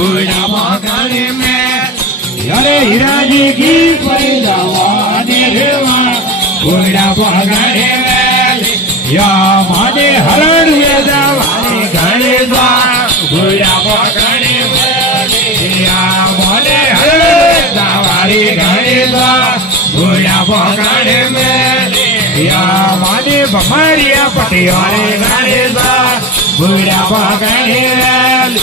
बुढ़ा पकड़े में अरे हीरा जी की परिदावाने रेवा बुढ़ा पकड़े में या माने हरण वेदा वाले घरे दा बुढ़ा पकड़े में या माने हरण वेदा वाले घरे दा बुढ़ा पकड़े में या माने बमरिया पटियाले घरे दा बुढ़ा पकड़े में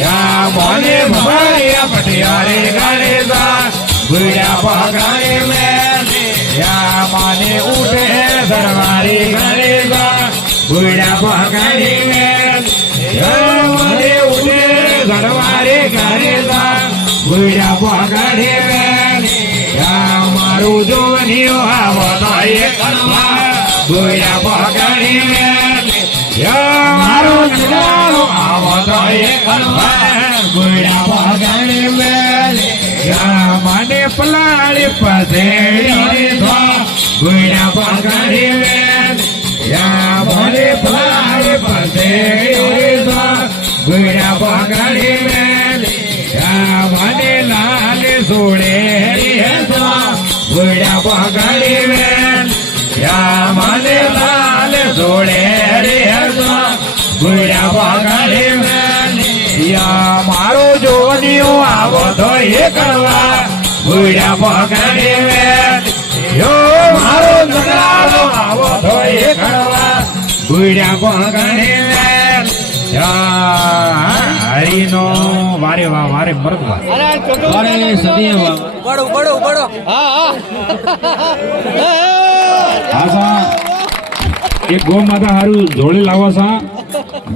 या माने बमरिया पटियाले घरे दा बुढ़ा पकड़े में या माने उठे दरबारी घरे दा बुढ़ा पकड़े में या माने उठे दरबारी घरे दा बुढ़ा पकड़े में या मारू जोनियो आवता ये कलवा बुढ़ा पकड़े में या मारू जोनियो आवता ये कलवा बुढ़ा पकड़े में या माने पलाड़ी पसेड़ी धा बुढ़ा पकड़े में या माने पलाड़ी पसेड़ी धा बुढ़ा पकड़े में या माने लाल सोड़े बुढ़ा पकड़े में या माने लाल सोड़े बुढ़ा पकड़े में या मारो जोनियो आवो तो ये करवा बुढ़ा पकड़े में यो मारो नगरालो आवो तो ये करवा बुढ़ा पकड़े में या हरी नो वारे वाह वारे मर्द वाह वारे सदी बड़ो बड़ो बड़ो हाँ हाँ एक गौ माता हारू जोड़ी लावा सा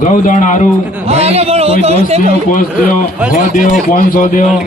गौ दान हारू भाई कोई 10 दियो 5 दियो 100 दियो 500 दियो